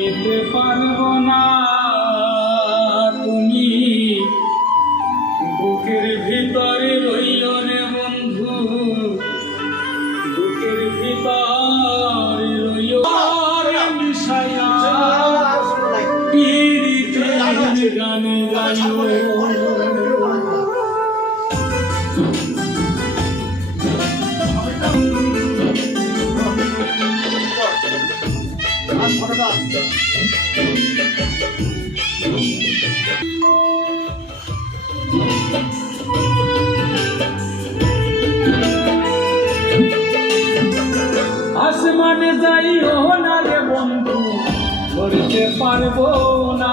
নিতে পারবো না তুমি বুকের ভিতরে রইও রে বন্ধু, বুকের ভিতরে রইও রে মিশাইয়া পীড়িতের গানে গাইও। আসমানে যাইও না রে বন্ধু, ধরতে পারবো না।